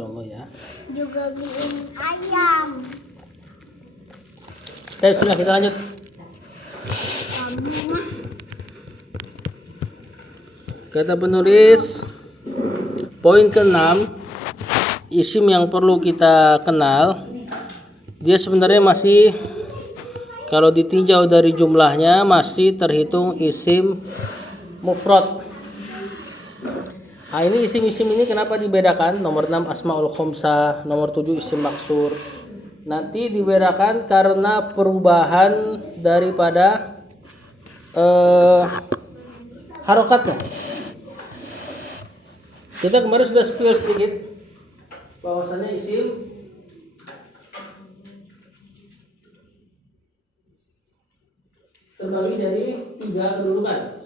insyaallah ya. Juga beliin ayam. Sudah kita lanjut. Kamu Kata penulis poin ke-6, isim yang perlu kita kenal. Dia sebenarnya masih, kalau ditinjau dari jumlahnya, masih terhitung isim mufrad. Nah, ini isim-isim ini kenapa dibedakan? Nomor 6 asmaul khomsah, nomor 7 isim maksur. Nanti dibedakan karena perubahan daripada harokatnya. Kita kemarin sudah spill sedikit bahwasannya isim terbagi jadi 3 kedudukan.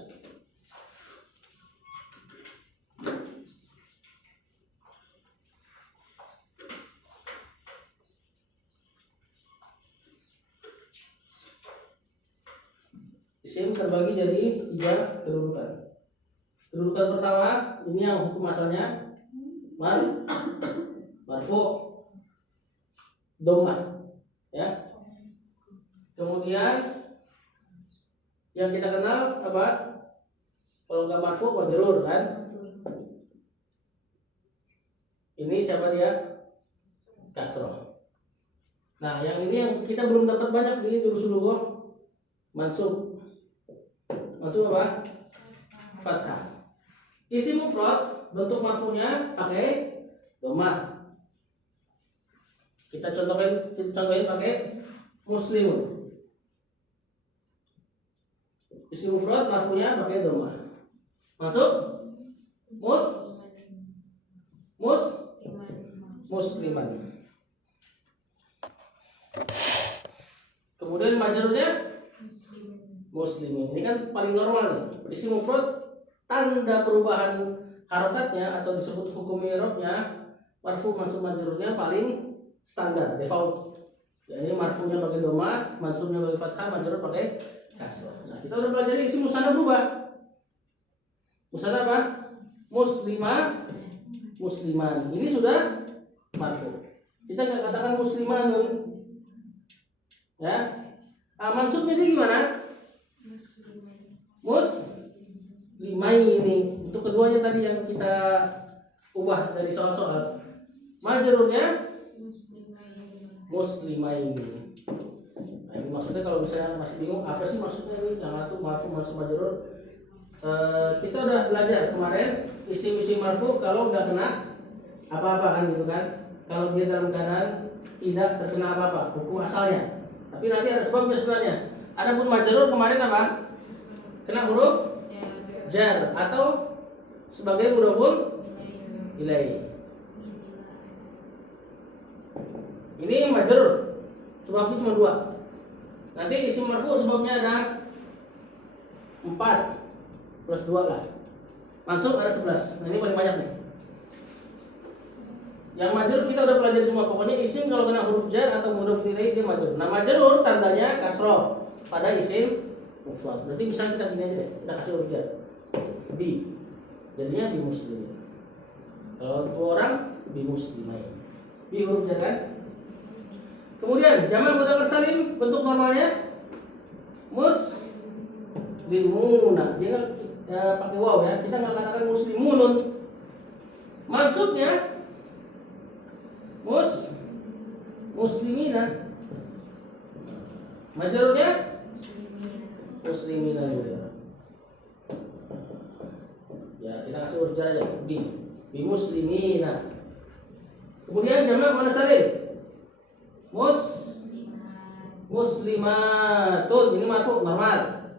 Isim terbagi jadi 3 kedudukan. Kedudukan pertama, ini yang hukum asalnya marfu, dhammah, ya. Kemudian yang kita kenal apa? Kalau nggak marfu majrur kan? Ini siapa dia? Kasroh. Nah, yang ini yang kita belum dapat banyak di durus lughah, mansub. Mansub apa? Fathah. Isim mufrad bentuk marfunya pakai dhammah. Kita contohin pakai muslimun. Isim mufrad marfunya pakai dhammah. Masuk? Musliman. Kemudian majrurnya muslimin. Ini kan paling normal nih. Isim mufrad tanda perubahan harokatnya atau disebut hukum i'rabnya, marfu mansub majrurnya paling standar default. Ya, ini marfunya pakai dhammah, mansubnya pakai fathah, majrur pakai kasrah. Nah, kita udah pelajari isim musanna berubah. Musanna apa? Muslimah, musliman. Ini sudah marfu. Kita nggak katakan muslimanun. Ya. Mansubnya ini gimana? Muslimaini. Untuk keduanya tadi yang kita ubah dari soal-soal. Majrurnya muslimaini. Nah, ini maksudnya kalau misalnya masih bingung apa sih maksudnya ini yang satu marfu mansub majrur. Kita udah belajar kemarin isim-isim marfu kalau nggak kena apa-apa kan gitu kan. Kalau dia dalam keadaan tidak terkena apa-apa hukum asalnya. Tapi nanti ada sebabnya sebenarnya. Adapun majrur kemarin apa? Kena huruf jar atau sebagai mudhofun ilaih. Ini majrur. Sebabnya cuma 2. Nanti isim marfu sebabnya ada 4 plus 2 lah. Mansub ada 11. Nah, ini paling banyak nih. Yang majrur kita udah pelajari semua. Pokoknya isim kalau kena huruf jar atau mudhofun ilaih dia majrur. Nah, majrur tandanya kasroh pada isim mufrad. Berarti misalnya kita gini aja deh. Kita kasih huruf jar. Bi. Jadinya bi muslimin. Kalau 2 orang bi muslimain. Bi huruf jar kan? Kemudian jamak mudzakkar salim bentuk normalnya muslimuna. Dia pakai waw ya. Kita nggak katakan muslimunun. Maksudnya muslimina. Majrurnya muslimina juga. Ya, kita kasih huruf jar aja. Bi muslimina. Kemudian jamak muannas salim. Muslimatun. Ini marfu normal.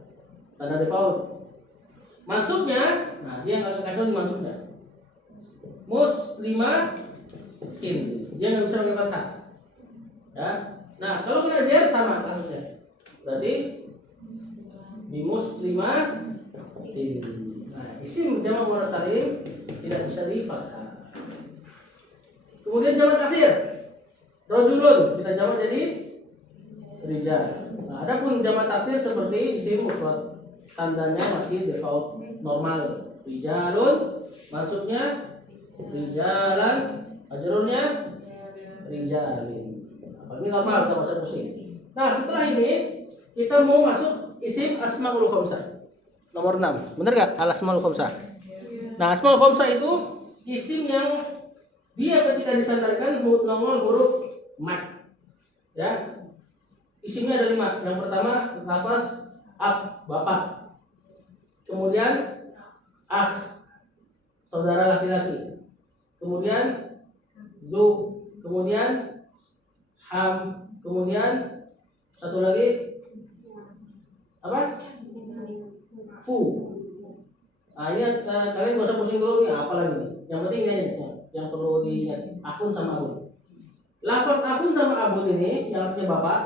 Tanda default. Mansubnya, nah dia yang agak kasih di mansubnya. Muslimatin. Dia nggak bisa pakai fathah. Ya. Nah, kalau kena jar sama kasusnya. Berarti bi muslimatin. Nah, isim jamak muannas salim tidak bisa di fathah. Kemudian jamak taksir. Rajulun kita jamak jadi rijal. Nah, adapun jamak taksir seperti isim mufrad, tandanya masih default normal. Rijalun maksudnya rijalan, Majrurnya rijalin. Ini normal, nggak usah pusing. Nah, setelah ini kita mau masuk isim asmaul khamsah. Nomor 6. Benar nggak? Al asmaul khamsah. Nah, asmaul khamsah itu isim yang dia ketika disandarkan nongol huruf mat. Ya. Isimnya ada 5. Yang pertama lafaz ab, bapak. Kemudian akh, saudara laki-laki. Kemudian zu, kemudian ham, kemudian satu lagi apa? Fu. Nah, ini kalian gak usah pusing dulu nih, apa lagi nih? Yang penting ini aja, yang perlu diingat, akun sama abun. Lafaz akun sama abun ini yang artinya bapak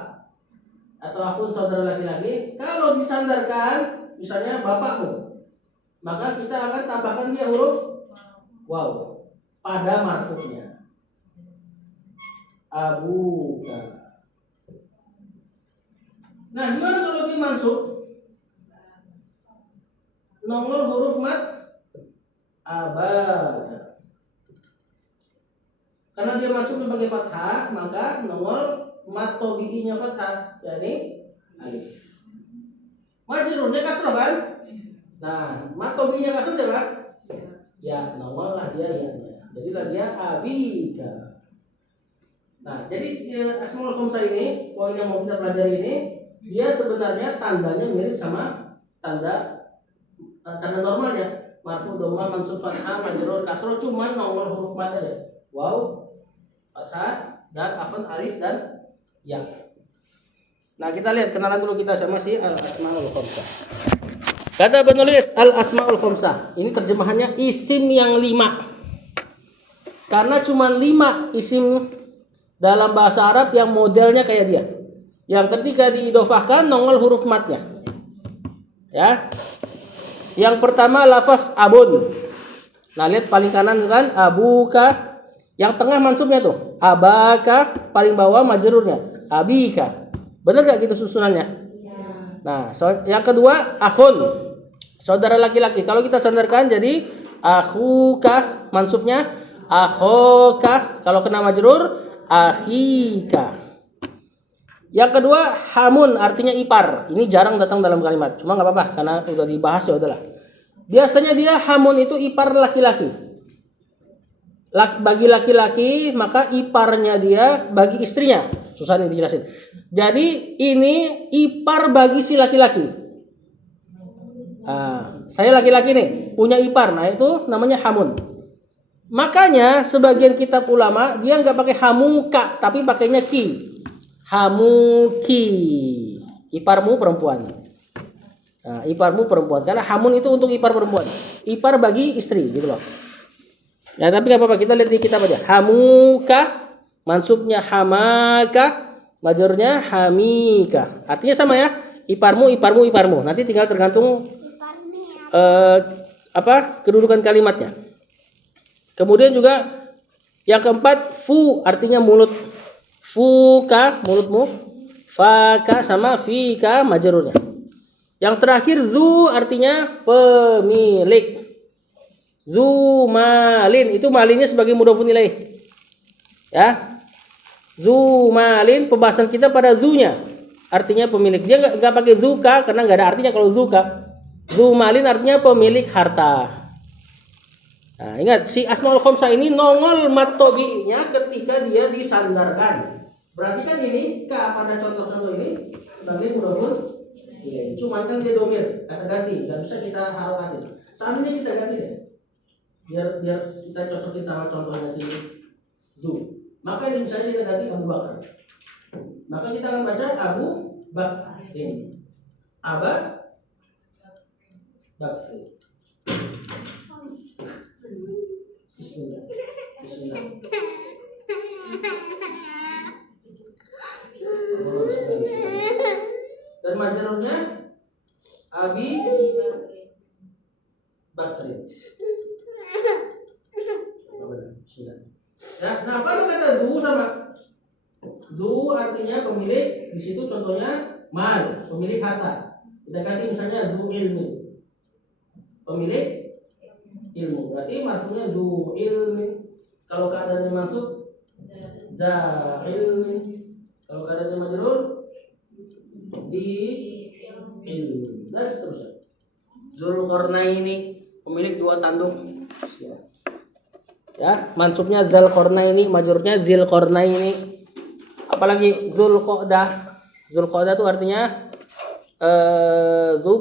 atau akun saudara laki-laki, kalau disandarkan misalnya bapakmu, maka kita akan tambahkan dia huruf waw pada marfu'nya. Abuka. Nah, gimana kalau dimansub? Nongol huruf mat abada. Karena dia mansub sebagai fathah, maka nongol mat tobi'inya fathah, yakni alif. Majrurnya kasroh kan? Nah, mat tobi'inya kasroh siapa? Ya, nongol lah dia ya-nya. Jadilah dia abika. Nah, jadi asmaul khamsah ini, poin yang mau kita pelajari ini, dia sebenarnya tandanya mirip sama tanda normalnya. Marfu, dhamma, mansub, fathah, majrur, kasroh, cuman nongol huruf mat aja. Waw, fathah, dan afan, alif dan ya. Nah, kita lihat kenalan dulu kita sama si al asmaul khamsah. Kata penulis al asmaul khamsah, ini terjemahannya isim yang 5. Karena cuma 5 isim dalam bahasa Arab yang modelnya kayak dia, yang ketika diidofahkan nongol huruf matnya. Ya. Yang pertama lafaz abun. Nah, lihat paling kanan kan abuka. Yang tengah mansubnya tuh abaka, paling bawah majrurnya abika. Benar gak gitu susunannya? Ya. Nah, yang kedua akhun, saudara laki-laki. Kalau kita sandarkan jadi akhuka, mansubnya akhoka. Kalau kena majrur akhika. Yang kedua hamun, artinya ipar. Ini jarang datang dalam kalimat, cuma nggak apa-apa karena udah dibahas ya udahlah. Biasanya dia hamun itu ipar laki-laki. Bagi laki-laki, maka iparnya dia bagi istrinya. Susah nih dijelasin. Jadi ini ipar bagi si laki-laki. Saya laki-laki nih punya ipar, nah itu namanya hamun. Makanya sebagian kitab ulama dia nggak pakai hamuka, tapi pakainya ki. Hamuki, iparmu perempuan. Nah, iparmu perempuan, karena hamun itu untuk ipar perempuan, ipar bagi istri, gitu loh. Ya, tapi nggak apa-apa, kita lihat di kitab aja. Hamuka, mansubnya hamaka, majurnya hamika. Artinya sama ya, iparmu, iparmu, iparmu. Nanti tinggal tergantung kedudukan kalimatnya. Kemudian juga yang keempat fu, artinya mulut. Fuka, mulutmu. Faka sama fika majrurnya. Yang terakhir zu, artinya pemilik. Zu malin, itu malinnya sebagai mudhofun ilaih. Ya. Zu malin, pembahasan kita pada zunya, artinya pemilik. Dia nggak pakai zuka karena nggak ada artinya kalau zuka. Zu malin artinya pemilik harta. Nah, ingat si asmaul khamsah ini nongol mat tobi'inya ketika dia disandarkan. Berarti kan ini ka pada contoh-contoh ini sebagai mudhofun ilaih. Cuman kan dia domir, kata ganti, nggak bisa kita harokatin. Saat ini kita ganti deh. Biar kita cocokin sama contohnya si zu. Maka ini misalnya kita ganti Abu Bakar. Maka kita akan baca Abu Bakrin. Aba Bakrin. Bismillah. Bismillah. Dan majrurnya Abi Bakrin. Bismillah. Nah, kalau kata zu sama zu artinya pemilik, di situ contohnya mal, pemilik harta. Kita ganti misalnya zu ilmi, pemilik ilmu. Berarti maksudnya zu ilmi. Kalau keadaannya masuk za ilmin. Kalau keadaannya majrur di ilmin dan seterusnya. Zulqarnaini, pemilik dua tanduk. Ya, mansubnya Zulqarnaini, majrurnya Zulqarnaini. Apalagi Zulqa'dah. Zulqa'dah itu artinya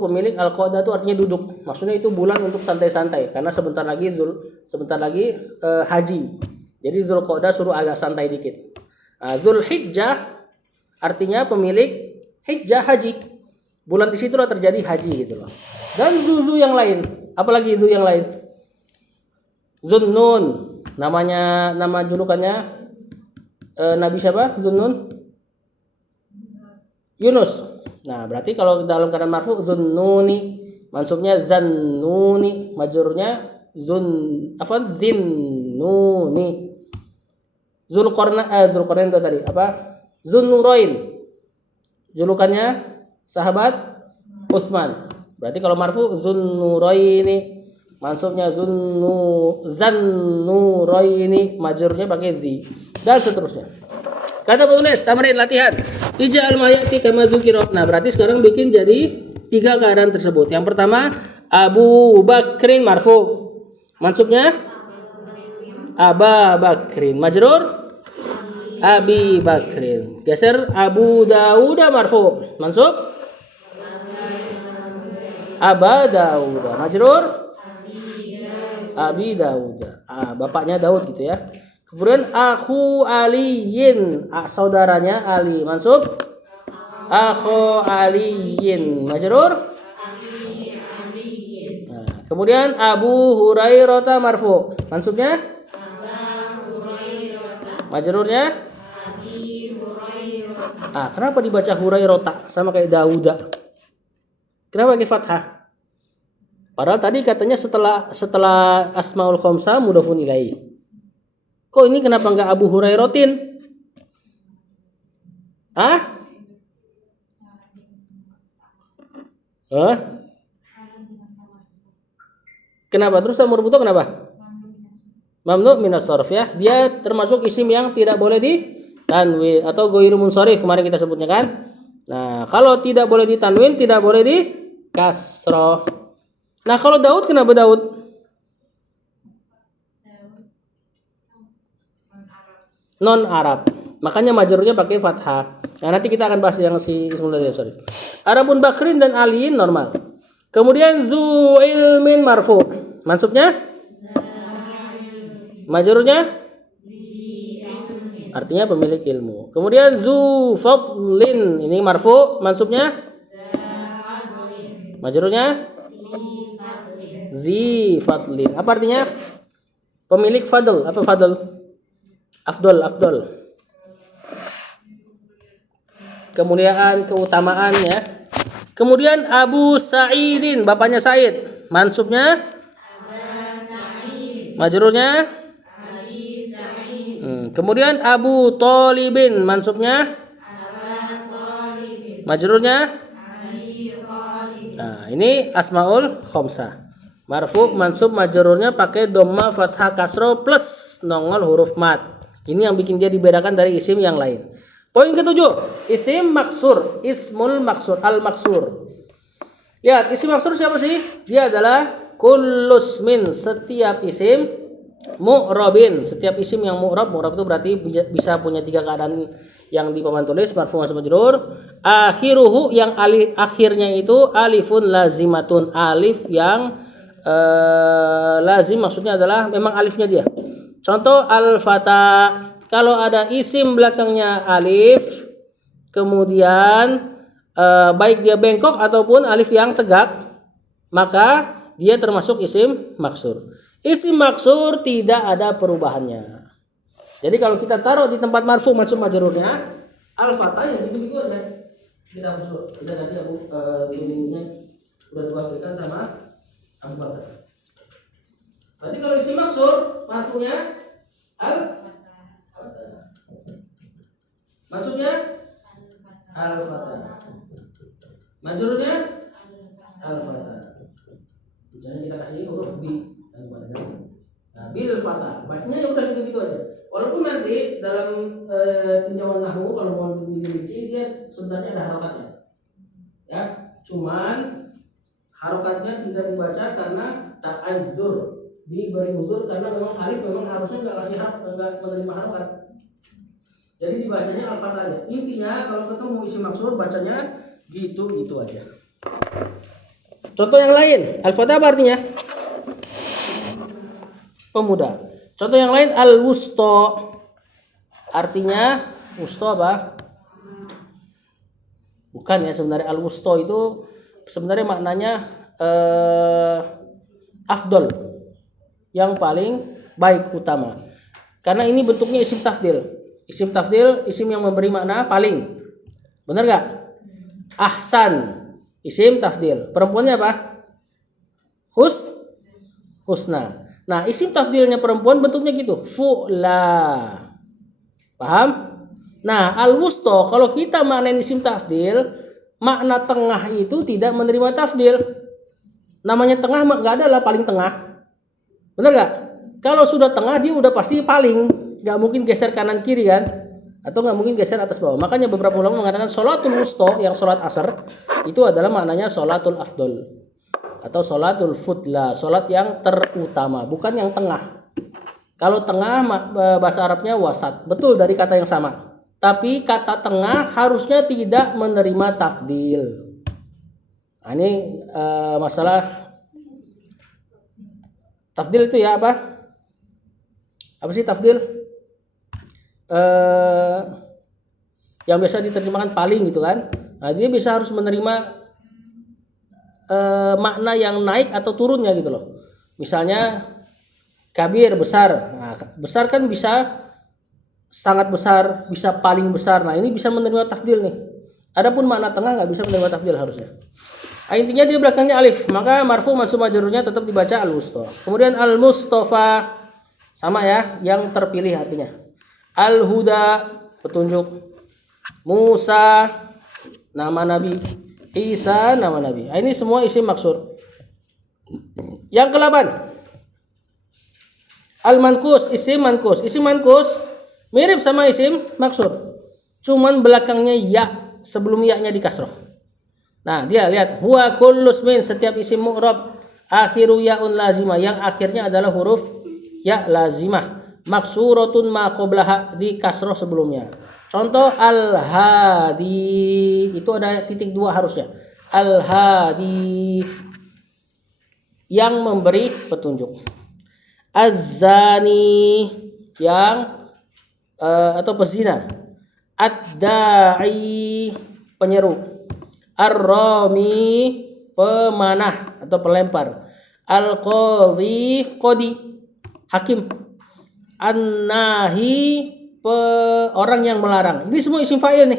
pemilik, al-qa'dah itu artinya duduk. Maksudnya itu bulan untuk santai-santai karena sebentar lagi haji. Jadi Zulqa'dah suruh agak santai dikit. Zulhijjah artinya pemilik hijjah, haji. Bulan di situ terjadi haji gitu loh. Dan zu yang lain. Apalagi zu yang lain? Zunnun. Nama julukannya Nabi siapa? Zunnun? Yunus. Nah, berarti kalau dalam keadaan marfu zunnuni, mansubnya zannuni, majrurnya zinnuni. Zulqarnain itu tadi apa? Zunnurain. Julukannya sahabat Utsman. Berarti kalau marfu zunnuraini, mansubnya zannuraini, majrurnya pakai zi dan seterusnya. Kata penulis, tamrin latihan. Ija'al ma ya'ti kama dzukira. Nah, berarti sekarang bikin jadi 3 keadaan tersebut. Yang pertama, Abu Bakrin marfu. Mansubnya Aba Bakrin. Majrur Abi Bakrin. Geser Abu Dawud marfu. Mansub Aba Dawud. Majrur Abi Dawud. Bapaknya Daud gitu ya. Kemudian Akhu Aliyin, saudaranya Ali. Mansub Akhu Aliyin. Majrur kemudian Abu Hurairah marfu. Mansubnya majrurnya kenapa dibaca Hurairah sama kayak Dauda? Kenapa pakai fathah? Padahal tadi katanya setelah Asmaul Khamsah mudhofun ilaih. Kok ini kenapa enggak Abu Hurairatin? Kenapa? Terus amr butuh kenapa? Mamnu minas sarf ya. Dia termasuk isim yang tidak boleh ditanwin atau ghairu munsharif kemarin kita sebutnya kan. Nah, kalau tidak boleh ditanwin, tidak boleh di kasroh. Nah, kalau Daud kenapa Daud? Non Arab. Makanya majrurnya pakai fathah. Nah, nanti kita akan bahas yang si ismul sorry. Arabun Bakrin dan Aliin normal. Kemudian zu ilmin marfu. Mansubnya? Majrurnya? Artinya pemilik ilmu. Kemudian zu fadlin, ini marfu, mansubnya? Majrurnya? Zi fadlin. Apa artinya? Pemilik fadl. Apa fadl? Afdol. Kemuliaan, keutamaannya. Kemudian Abu Sa'idin, bapaknya Said. Mansubnya? Majrurnya? Kemudian Abu Thalibin, mansubnya? Majrurnya? Nah, ini Asmaul Khamsah. Marfu, mansub, majrurnya pakai dhamma, fathah, kasroh plus nongol huruf mat. Ini yang bikin dia dibedakan dari isim yang lain. Poin ketujuh, isim maksur, ismul maksur, al-maksur. Lihat, isim maksur siapa sih? Dia adalah kullus min, setiap isim mu'rabin. Setiap isim yang mu'rab itu berarti bisa punya 3 keadaan yang di papan tulis, marfu, mansub, majrur. Akhiruhu, yang akhirnya itu alifun lazimatun, alif yang lazim, maksudnya adalah memang alifnya dia. Contoh al-fata, kalau ada isim belakangnya alif, kemudian baik dia bengkok ataupun alif yang tegak, maka dia termasuk isim maksur. Isim maksur tidak ada perubahannya. Jadi kalau kita taruh di tempat marfu, mansub, majrurnya al-fata yang itu aja. Kita hapus. Kita nanti bimbingnya udah diwakilkan sama al-fata. Berarti kalau isim maksur, marfunya al-fatah. Maksudnya al-fatah. Majrurnya al-fatah. Misalnya kita kasih huruf B. Nah, bil fatah. Bacanya ya udah gitu-gitu aja. Walaupun nanti dalam tinjauan nahwu kalau mau dirinci dia sebenarnya ada harokatnya. Ya, cuman harokatnya tidak dibaca karena ta'adzur, diberi uzur karena memang alif memang harusnya nggak menerima harokat. Jadi dibacanya al-fathahnya. Intinya kalau ketemu isim maksur bacanya gitu aja. Contoh yang lain, al-fathah apa artinya? Pemuda. Contoh yang lain, al-wusta. Artinya wusta apa? Bukan ya, sebenarnya al-wusta itu sebenarnya maknanya afdol, yang paling baik, utama. Karena ini bentuknya isim tafdil. Isim tafdil, isim yang memberi makna paling. Benar gak? Ahsan, isim tafdil. Perempuannya apa? Husna. Nah, isim tafdilnya perempuan bentuknya gitu. Fu'la. Paham? Nah, al-wusta kalau kita maknain isim tafdil, makna tengah itu tidak menerima tafdil. Namanya tengah nggak ada lah paling tengah. Benar nggak? Kalau sudah tengah dia udah pasti paling, nggak mungkin geser kanan kiri kan? Atau nggak mungkin geser atas bawah. Makanya beberapa ulama mengatakan sholatul wusta yang sholat asar itu adalah maknanya sholatul afdol atau sholatul fudla, sholat yang terutama, bukan yang tengah. Kalau tengah bahasa Arabnya wasat, betul dari kata yang sama. Tapi kata tengah harusnya tidak menerima tafdil. Nah, ini masalah tafdil itu ya apa? Apa sih tafdil? Yang biasa diterjemahkan paling gitu kan? Nah, dia bisa harus menerima makna yang naik atau turunnya gitu loh. Misalnya kabir besar. Nah, besar kan bisa sangat besar, bisa paling besar. Nah, ini bisa menerima tafdil nih. Adapun makna tengah nggak bisa menerima tafdil harusnya. Nah, intinya dia belakangnya alif, maka marfu mansub majrurnya tetap dibaca al-wusta. Kemudian al-mustafa sama ya, yang terpilih artinya. Al-huda petunjuk. Musa nama nabi. Isa nama nabi. Nah, ini semua isim maksur. Yang ke-8 al-mankus, isim mankus. Isim mankus mirip sama isim maksur, cuman belakangnya ya, sebelum ya-nya di kasroh. Nah, dia lihat huwa kullu ismin, setiap isim mu'rab akhiru ya'un lazimah, yang akhirnya adalah huruf ya lazimah, maksuratun ma qablaha, di kasroh sebelumnya. Contoh al-hadi, itu ada titik 2 harusnya. Al-hadi, yang memberi petunjuk. Az-zani, yang atau pezina. Ad-da'i, penyeru. Ar-rami, pemanah atau pelempar. Al-qadhi, qadi, hakim. An-nahi, orang yang melarang. Ini semua isim fa'il nih.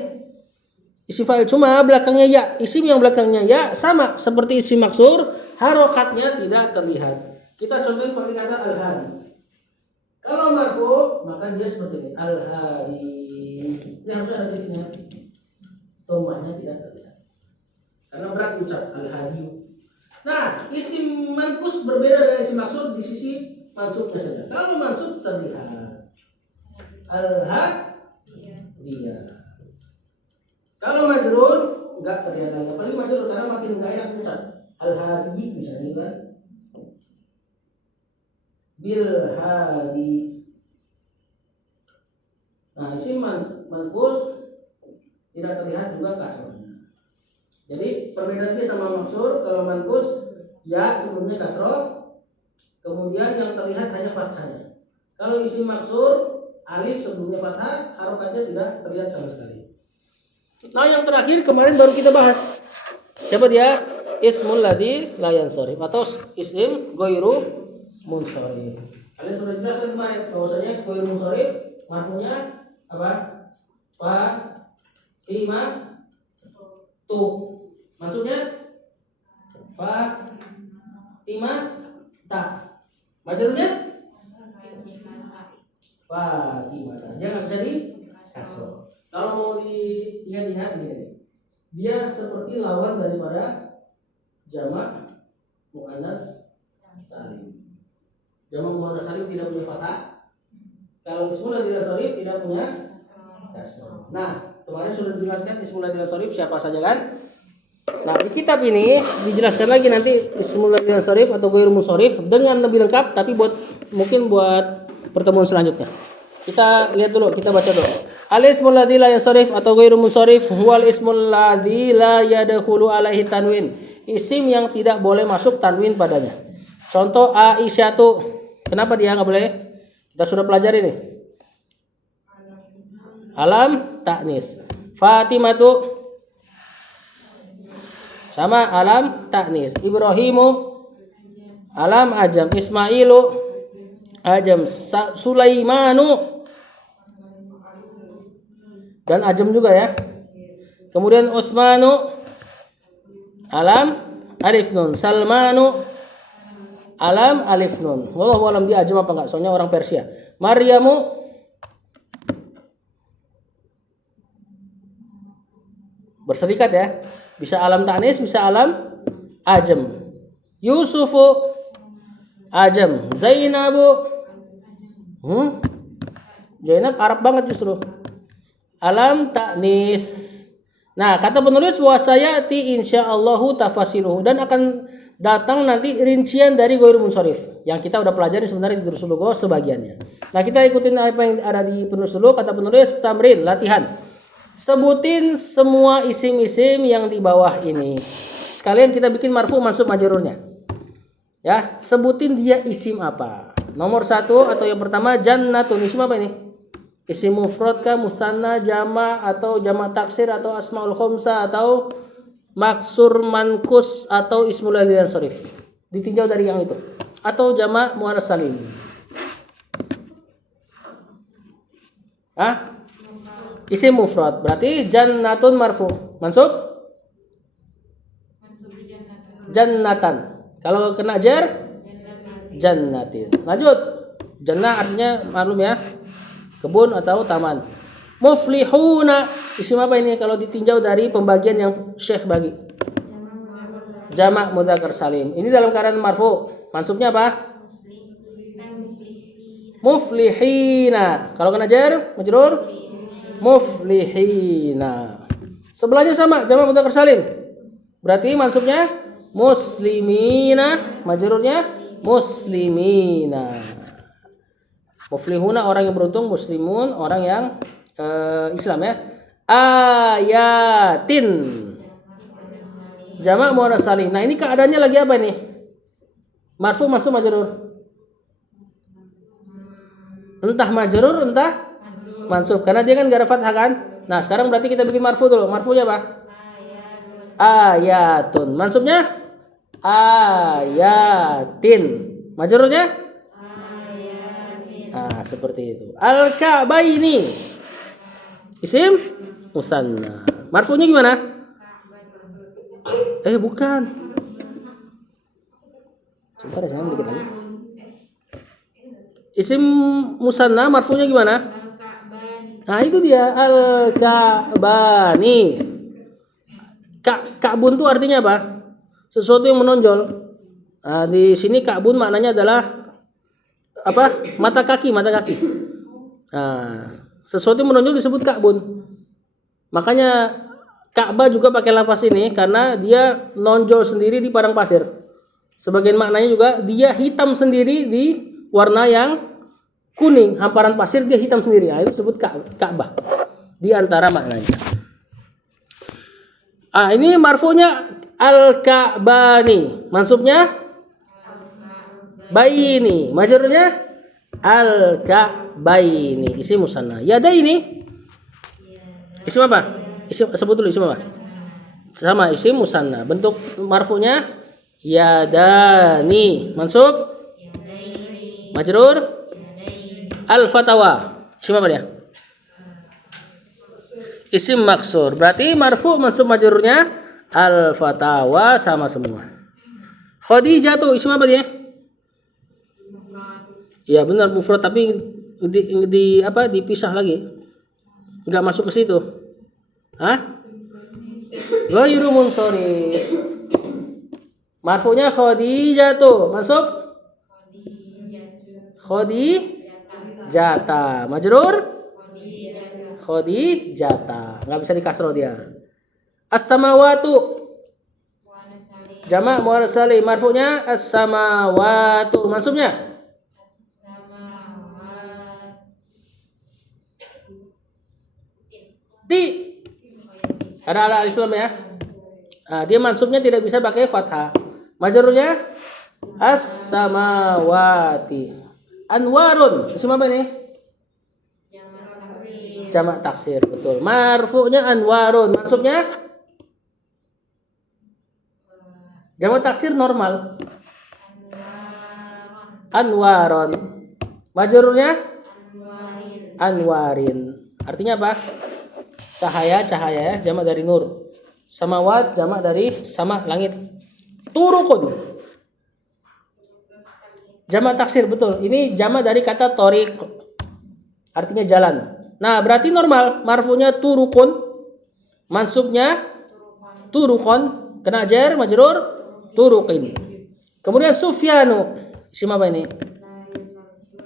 Isim fa'il, cuma belakangnya ya. Isim yang belakangnya ya sama seperti isim maksur, harokatnya tidak terlihat. Kita contohin pakai kata al-hadi. Kalau marfu maka dia seperti ini, al-hadi. Ini harus ada titiknya. Tomahnya tidak terlihat. Karena berat ucap al-hadi. Nah, isim mankus berbeda dengan isim maksud di sisi mansubnya saja. Kalau mansub terlihat al-hadiyah. Kalau majrur enggak terlihat lagi. Apalagi majrur karena makin enggak enak ucap. Al-hadi misalnya kan. Bil hadi. Nah, isim mankus tidak terlihat juga kasrohnya. Jadi perbedaannya sama maksur, kalau mankus ya sebelumnya kasroh, kemudian yang terlihat hanya fathahnya. Kalau isim maksur alif sebelumnya fathah, harokatnya tidak terlihat sama sekali. Nah, yang terakhir kemarin baru kita bahas. Siapa dia? Ismul ladzi la yansharif atau isim ghairu munsharif. Kalian sudah jelaskan kemarin bahwasanya ghairu munsharif marfunya apa? Fa lima tu. Maksudnya fa lima ta. Majrurnya fa lima ta. Dia enggak bisa di kasroh. Kalau mau diingat-ingat ini, dia seperti lawan daripada jamak muannas salim. Jamak muannas salim tidak punya fathah. Kalau ismul ladzi sharif tidak punya kasroh. Nah, kemarin sudah dijelaskan ismul ladzi sharif siapa saja kan? Nah, di kitab ini dijelaskan lagi nanti ismul ladzi sharif atau ghairu munsharif dengan lebih lengkap, tapi mungkin buat pertemuan selanjutnya. Kita lihat dulu, kita baca dulu. Al ismul ladzi la yansharif atau ghairu munsharif huwal ismul ladzi la yadkhulu alaihi tanwin. Isim yang tidak boleh masuk tanwin padanya. Contoh Aisyatu. Kenapa dia nggak boleh? Kita sudah pelajari nih. Alam ta'nis. Fatimatu sama alam ta'nis. Ibrahimu alam ajam. Ismailu ajam. Sulaimanu dan ajam juga ya. Kemudian Utsmanu alam alif nun. Salmanu alam alif nun. Wallahu alam dia ajam apa enggak? Soalnya orang Persia. Maryamu berserikat ya. Bisa alam ta'nis, bisa alam ajam. Yusufu ajam. Zainabu Zainab Arab banget justru. Alam ta'nis. Nah, kata penulis wasayati insyaallahu tafasiluhu, dan akan datang nanti rincian dari ghairu munsharif yang kita udah pelajari sebenarnya di Durusul Lugha sebagiannya. Nah, kita ikutin apa yang ada di penulis dulu. Kata penulis tamrin, latihan. Sebutin semua isim-isim yang di bawah ini. Sekalian kita bikin marfu mansub majrurnya. Ya, sebutin dia isim apa. Nomor 1 atau yang pertama jannatun. Isim apa ini? Isim mufrad kah, musanna, jama atau jama taksir atau asmaul khamsah atau maksur mankus atau ismul ladzi sharif. Ditinjau dari yang itu. Atau jama muannas salim. Isim mufrad berarti jannatun marfu. Mansub jannatan. Kalau kena jar jannatin. Lanjut. Jannah artinya maklum ya, kebun atau taman. Muflihuna, isim apa ini kalau ditinjau dari pembagian yang Syekh bagi? Jamak mudzakkar salim. Ini dalam keadaan marfu. Mansubnya apa? Muflihina. Kalau kena jar majrur muflihina. Sebelahnya sama, jamak mudzakkar salim. Berarti mansubnya muslimina, majrurnya muslimina. Muflihuna orang yang beruntung, muslimun orang yang Islam ya. Ayatin jamak muannas salim. Nah, ini keadaannya lagi apa nih? Marfu mansub majrur. Entah majrur entah mansub karena dia kan gak ada fathah kan. Nah, sekarang berarti kita bikin marfu dulu. Marfunya apa? Ayatun. Mansubnya ayatin. Majrurnya seperti itu. Al-Ka'baini isim musanna. Marfunya gimana? Bukan. Sebentar ya, dikit lagi. Isim musanna marfunya gimana? Nah, itu dia Al-Ka'bani. Ka'bun itu artinya apa? Sesuatu yang menonjol. Nah, di sini Ka'bun maknanya adalah apa? Mata kaki. Nah, sesuatu yang menonjol disebut Ka'bun. Makanya Ka'bah juga pakai lafaz ini karena dia nonjol sendiri di padang pasir. Sebagian maknanya juga dia hitam sendiri di warna yang kuning, hamparan pasir dia hitam sendiri. Nah, itu disebut Ka'bah. Di antara maknanya. Ini marfunya Al-Ka'bani. Mansubnya Baini. Majrurnya Al-Ka'baini. Isim musanna. Yadaini. Isim apa? Sebut dulu isim apa? Sama isim musanna. Bentuk marfunya yadani. Mansub majrur al-fatawa. Isim apa dia? Isim maksur. Berarti marfu mansub majrurnya al-fatawa sama semua. Khadijah tuh isim apa dia? Ya benar mufrad tapi dipisah lagi. Enggak masuk ke situ. Ghairu munsharif. Marfunya Khadijah tuh. Mansub jata. Majrur jata. Nggak bisa dikasroh dia. As-samawatu jamak muannas salim. Marfu'nya as-samawatu. Mansubnya ti. Ada ala alif lam ya. Nah, dia mansubnya tidak bisa pakai fathah. Majrurnya as-samawati. Anwarun. Isim apa ini? Jamak taksir. Betul. Marfu'nya anwarun. Mansubnya jamak taksir normal. Anwaron. Majrurnya anwarin. Artinya apa? Cahaya ya, jamak dari nur. Samawat jamak dari sama, langit. Turukun jamak taksir, betul. Ini jamak dari kata tariq, artinya jalan. Nah, berarti normal. Marfu'nya turukun, mansubnya turukon, kena jar, majrur turuqin. Kemudian Sufyanu, isim apa ini?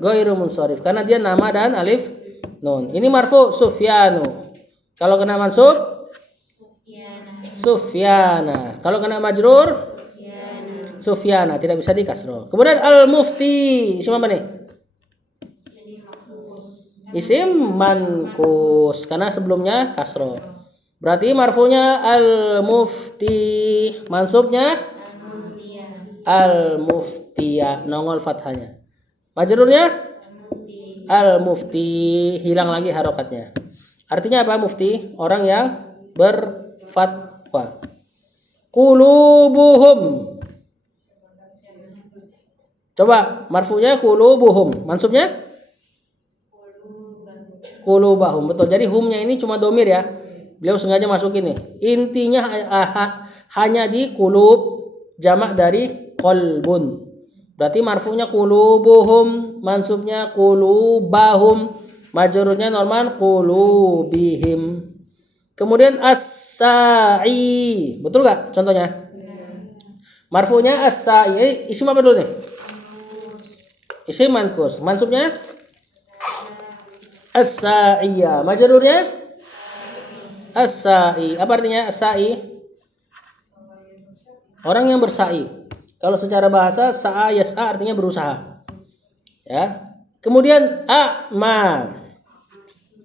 Ghairu munsharif, karena dia nama dan alif nun. Ini marfu Sufyanu. Kalau kena mansub Sufyana. Kalau kena majrur Sufyana, tidak bisa dikasroh. Kemudian al-mufti, isim apa nih? Isim mankus, karena sebelumnya kasroh. Berarti marfunya al-mufti, mansubnya al-muftiya, nongol fathahnya. Majrurnya al-mufti, hilang lagi harokatnya. Artinya apa mufti? Orang yang berfatwa. Qulubuhum. Coba marfu'nya qulubuhum, mansubnya qulubahum. Betul. Jadi humnya ini cuma domir ya. Beliau sengaja masukin nih. Intinya hanya di qulub, jamak dari qalbun. Berarti marfu'nya qulubuhum, mansubnya qulubahum, majrurnya normal qulubihim. Kemudian as-sa'i. Betul gak contohnya? Marfu'nya as-sa'i. Isim apa dulu nih? Isim mankus. Mansubnya as-sa'iyah. Majrurnya as-sa'i. Apa artinya as-sa'i? Orang yang bersa'i. Kalau secara bahasa sa'a yas'a artinya berusaha. Ya. Kemudian a'ma.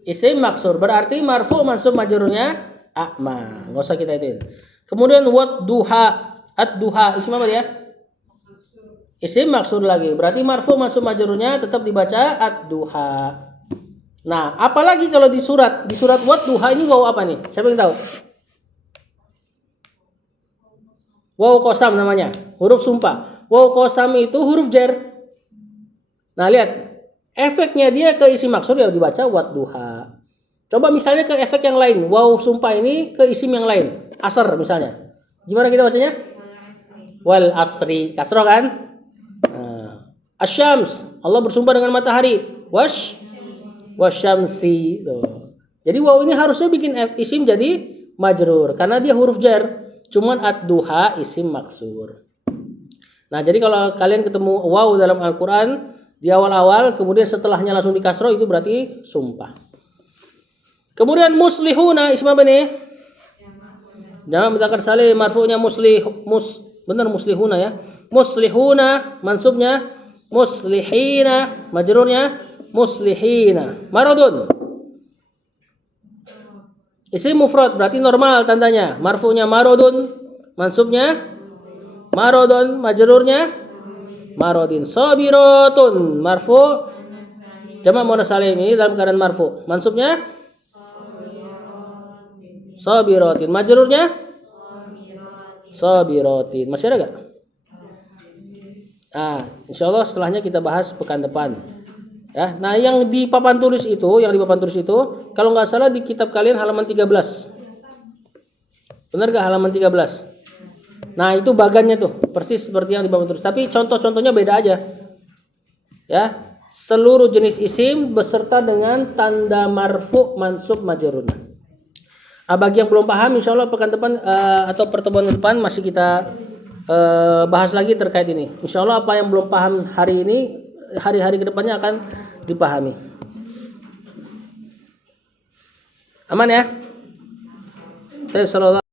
Isim maksur, berarti marfu mansub majrurnya a'ma. Enggak usah kita ituin. Kemudian wadduha. Ad-duha isim apa dia? Isim maksur lagi. Berarti marfu mansub majrurnya tetap dibaca ad-duha. Nah, apalagi kalau di surat wadduha ini waw apa nih? Siapa yang tahu? Waw qasam namanya, huruf sumpah. Waw qasam itu huruf jar. Nah, lihat. Efeknya dia ke isim maksur ya dibaca wadduha. Coba misalnya ke efek yang lain. Waw sumpah ini ke isim yang lain. Asr misalnya. Gimana kita bacanya? Wal asri. Kasroh kan? Asyams. Allah bersumpah dengan matahari. Wasyamsi. Jadi waw ini harusnya bikin isim jadi majrur. Karena dia huruf jar. Cuman ad-duha isim maksur. Nah, jadi kalau kalian ketemu waw dalam Al-Quran di awal-awal, kemudian setelahnya langsung dikasroh, itu berarti sumpah. Kemudian muslihuna, isim apa nih? Jamak mudzakkar salim, marfu'nya benar muslihuna ya. Muslihuna, mansubnya muslihina, majrurnya muslihina. Maradun. Isim mufrad, berarti normal tandanya. Marfu'nya maradun, mansubnya maradun, majrurnya marodin. Sabiratun, marfu jamak muannas salim, ini dalam keadaan marfu. Mansubnya sabiratin, majrurnya sabiratin. Masih ada gak? Insyaallah setelahnya kita bahas pekan depan. Ya, nah yang di papan tulis itu, kalau nggak salah di kitab kalian halaman 13. Benar gak halaman 13? Nah, itu bagannya tuh, persis seperti yang di papan tulis. Tapi contoh-contohnya beda aja. Ya, seluruh jenis isim beserta dengan tanda marfu, mansub, majrur. Bagi yang belum paham, insyaallah pekan depan atau pertemuan depan masih kita bahas lagi terkait ini. Insyaallah apa yang belum paham hari ini, hari-hari kedepannya akan dipahami. Aman ya? Sallallahu